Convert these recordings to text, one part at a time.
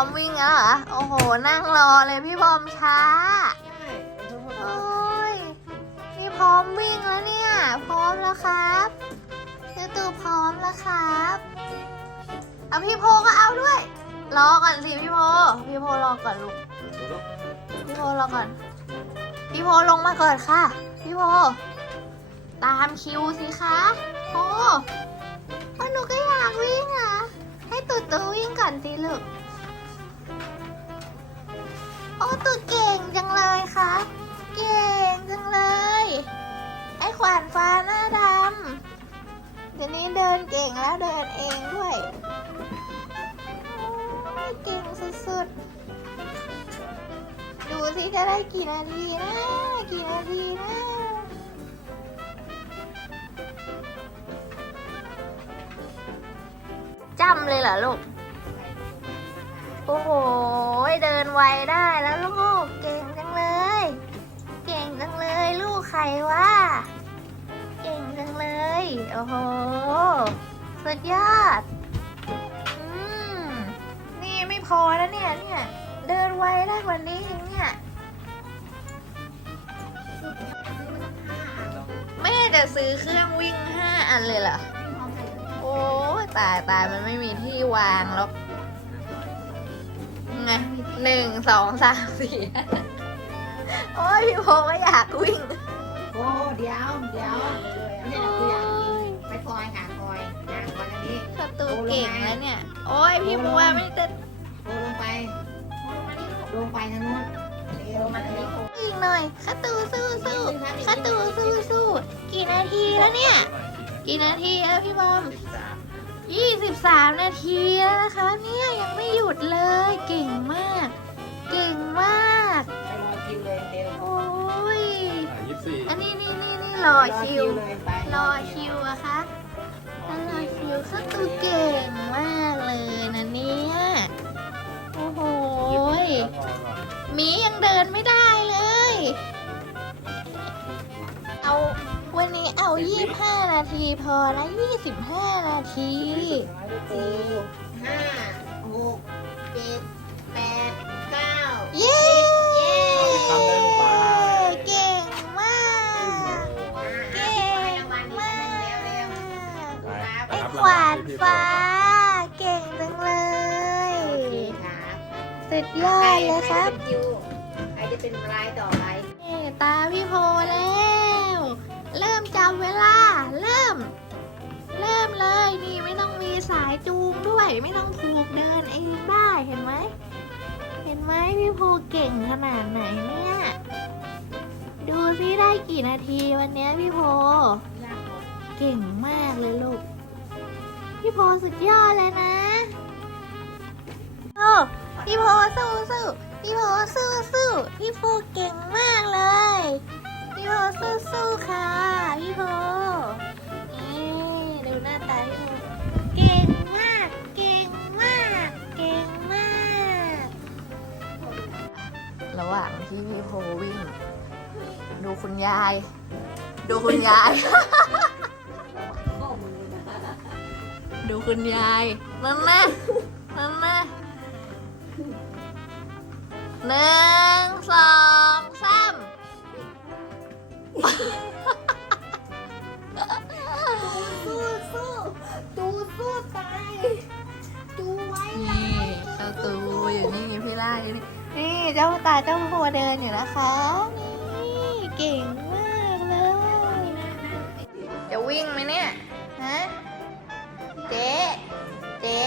อมวิ่งแล้วเหรอ โอ้โห นั่งรอเลยพี่พร้อมช้าใช่เดี๋ยวเขาโอ้ยพี่พร้อมวิ่งแล้วเนี่ย พร้อมแล้วครับตือตูพร้อมแล้วครับ เอาพี่โพก็เอาด้วย รอก่อนสิพี่โพ พี่โพรอก่อนลูก พี่โพรอก่อน พี่โพลงมาก่อนค่ะ พี่โพ ตามคิวสิคะโพพราะหนูก็อยากวิ่งอะ ให้ตูตูวิ่งก่อนสิลูก ตูเก่งจังเลยค่ะเก่งจังเลย ไอ้ขวานฟ้าหน้าดำเดี๋ยวนี้เดินเก่งแล้วเดินเองด้วยโอ้ยเก่งสุดๆ ดูสิจะได้กี่นาทีนะ กี่นาทีนะจำเลยเหรอลูก โอ้โห เดินไวได้แล้วลูก เก่งจังเลย เก่งจังเลยลูกใครวะ เก่งจังเลย โอ้โห สุดยอด อืม นี่ไม่พอแล้วเนี่ย เนี่ย เดินไวได้กว่านี้อีกเนี่ยแม่จะซื้อเครื่องวิ่งห้าอันเลยเหรอ โอ้ตายตายมันไม่มีที่วางหรอกไง หนึ่งสองสามสี่โอ้ยพี่โพก็อยากวิ่งโอ้เดี๋ยวเดี๋ยวนี่แหละคืออยากกินไปคอยค่ะคอยนะคอยอันนี้ประตูเก่งแล้วเนี่ย โอ้ยพี่บัวไม่ได้โดลงไปลงไปทางโน้นเร็วมาทางนี้อีกหน่อยคาตูสู้สู้คาตูสู้สู้กี่นาทีแล้วเนี่ย กี่นาทีแล้วพี่บอม ยี่สิบสามนาทีแล้วนะคะ เนี่ยยังไม่หยุดเลยเก่งมาก เก่งมาก ไปรอคิวเลยเร็วโอ้ย ยี่สิบสี่อันนี้นี่นี่นี่รอคิว เลยไปรอคิวอะคะแล้วรอคิวเขาตัวเก่งมากเลยนะเนี่ย ทีพอนะ25 นาทีสี่ห้าหกเจ็ดแปดเก้าเย้ทำได้ลงไปเก่งมาก เก่งมากไอ้ขวานฟ้า เก่งจังเลย สุดยอดเลยครับ ใครจะเป็นรายต่อไป ตาพี่โพแล้ว เริ่มจับเวลา เริ่ม เริ่มเลยนี่ไม่ต้องมีสายจูงด้วย ไม่ต้องผูกเดินเองได้เห็นไหมเห็นไหมพี่โพเก่งขนาดไหนเนี่ยดูซิได้กี่นาทีวันนี้พี่โพเก่งมากเลยลูก พี่โพสุดยอดเลยนะโอ้พี่โพสู้สู้พี่โพสู้สู้พี่โพเก่งมากเลย พี่โพสู้สู้ค่ะ พี่โพนี่ดูหน้าตาพี่โพเก่งมาก เก่งมาก เก่งมาก ระหว่างที่พี่โพวิ่ง ดูคุณยาย ดูคุณยาย ดูคุณยายนั่นนะนั่หนึ่งสอง สู้สู้ตูสู้ตายตูไว้นี่เจ้าตูอยู่นี่พี่ล่าอยู่นี่นี่เจ้าตาเจ้าโพเดินอยู่นะคะนี่เก่งมากเลยจะวิ่งไหมเนี่ยฮะเจ๊เจ๊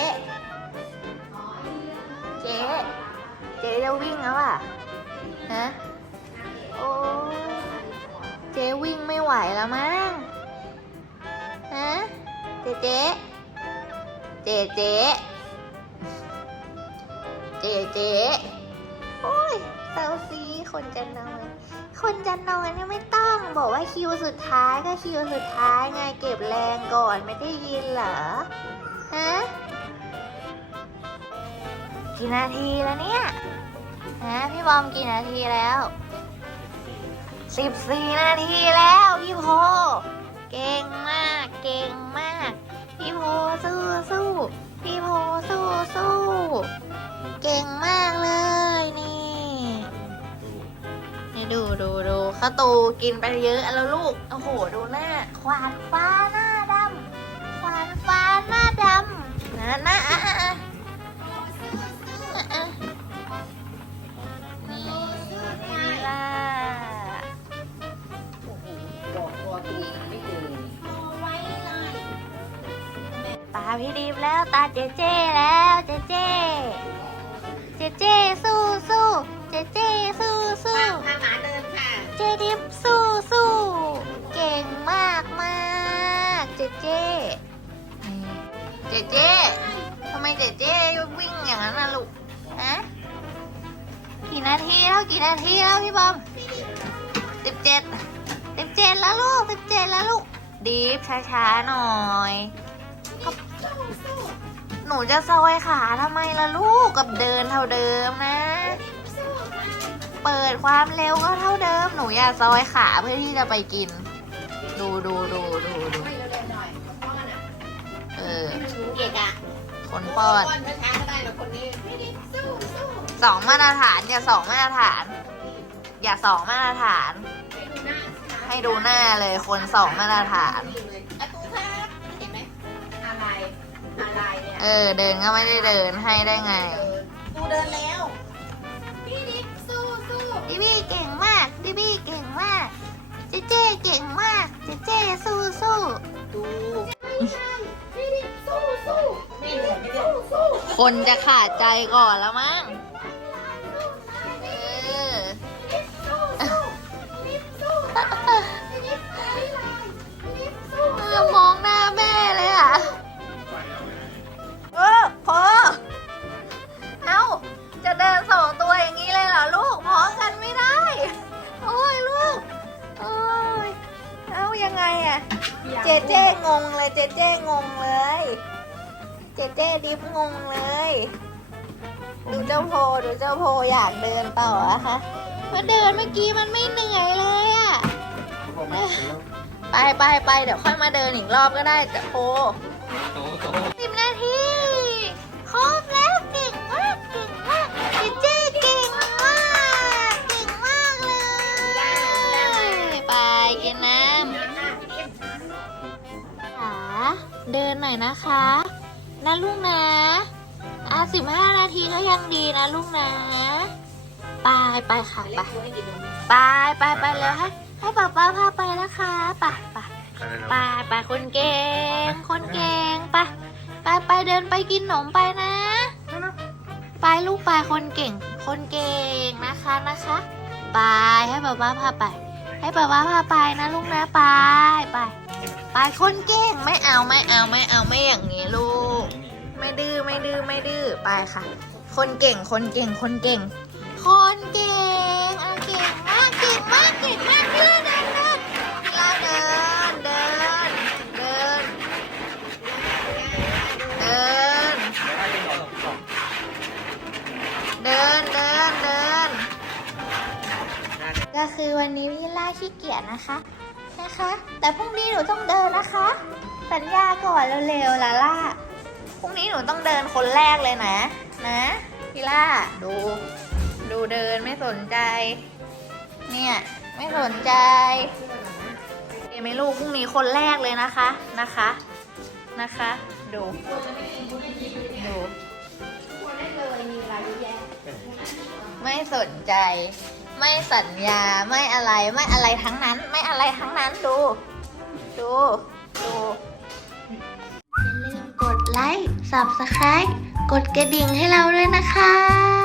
เจ๊เจ๊จะวิ่งแล้วอะฮะโอ้ย เจ๊วิ่งไม่ไหวแล้วมั้ง ฮะ เจ๊เจ๊เจ๊เจ๊เจ๊เจ๊โอ้ยเซาซีคนจะนอน คนจะนอนเนี่ยไม่ต้อง บอกว่าคิวสุดท้ายก็คิวสุดท้ายไงเก็บแรงก่อนไม่ได้ยินเหรอ ฮะ กี่นาทีแล้วเนี่ย ฮะ พี่บอมกี่นาทีแล้ว สิบสี่นาทีแล้วพี่โพเก่งมากเก่งมาก พี่โพสู้สู้พี่โพสู้สู้เก่งมากเลยนี่นี่ดูดูดูข้าตูกินไปเยอะแล้วลูกโอ้โหดูหน้าควานฟ้าหน้า ตาเจเจแล้วเจเจ เจเจสู้สู้เจเจสู้สู้พาหมาเดินค่ะ เจดิฟสู้สู้เก่งมากมากเจเจ เจเจทำไมเจเจวิ่งอย่างนั้นน่ะลูกฮะกี่นาทีแล้วกี่นาทีแล้วพี่บอมสิบเจ็ดสิบเจ็ดแล้วลูกสิบเจ็ดแล้วลูกดีฟช้าๆหน่อยก็ห นูจะซอยขาทำไมล่ะลูกกับเดินเท่าเดิมนะ เปิดความเร็วก็เท่าเดิม หนูอย่าซอยขาเพื่อที่จะไปกิน ดูดูดูดูดูไม่เร็วๆหน่อยป้อนอะเออให้มันรู้เอกอะคนป้อนป้อนช้าๆก็ได้หรอกคนนี้ไม่ได้สู้สู้สองมาตรฐานอย่าสองมาตรฐาน อย่าสองมาตรฐาน ให้ดูหน้าให้ดูหน้าเลยคนสองมาตรฐาน เนี่ยเออ เดินก็ไม่ได้เดินให้ได้ไงตูเดินแล้ว พี่ดิ๊กสู้สู้ดิบี้เก่งมากดิบี้เก่งมากเจเจเก่งมากเจเจสู้สู้ดูพี่ดิ๊กสู้สู้ไม่เห็นไม่ได้สู้คนจะขาดใจก่อนแล้วมั้งเออเออมองหน้าแม่เลย งงเลย ดูเจ้าโพดูเจ้าโพอยากเดินต่ออะคะมาเดินเมื่อกี้มันไม่เหนื่อยเลยอะไปไปไปเดี๋ยวค่อยมาเดินอีกรอบก็ได้แต่โพโตโตสิบนาทีครบแล้วเก่งมากเก่งมากเจเจเก่งมากเก่งมากเลยไปกินน้ำขาเดินหน่อยนะคะ นะลูกนะ อะสิบห้านาทีก็ยังดีนะลูกนะ ไปไปค่ะไปไปไปไปเลยให้ให้ป๊าป๊าพาไปนะคะไปไปไปไปคนเก่งคนเก่งไปไปไปเดินไปกินขนมไปนะ ไปลูกไปคนเก่ง คนเก่งนะคะนะคะไปให้ป๊าป๊าพาไป ให้ป๊าป๊าพาไปนะลูกนะไปไปไปคนเก่งไม่เอาไม่เอาไม่เอาไม่อย่างนี้ลูก ไม่ดื้อไม่ดื้อไม่ดื้อไปค่ะ คนเก่งคนเก่งคนเก่ง คนเก่งเอาเก่งมากเก่งมากเก่งมากเดินเดินเดินเราเดินเดินเดินเดินเดินเดินเดินก็คือวันนี้พี่ล่าขี้เกียจนะคะนะคะ แต่พรุ่งนี้หนูต้องเดินนะคะ สัญญาก่อนเร็วๆล่ะล่า พรุ่งนี้หนูต้องเดินคนแรกเลยนะ นะพี่ล่าดู ดูเดินไม่สนใจ เนี่ย ไม่สนใจเอไหมลูกพรุ่งนี้คนแรกเลยนะคะนะคะนะคะ ดูดูไม่สนใจ ไม่สัญญาไม่อะไรไม่อะไรทั้งนั้น ไม่อะไรทั้งนั้นดู ดู ดู ไลค์ subscribe กดกระดิ่งให้เราด้วยนะคะ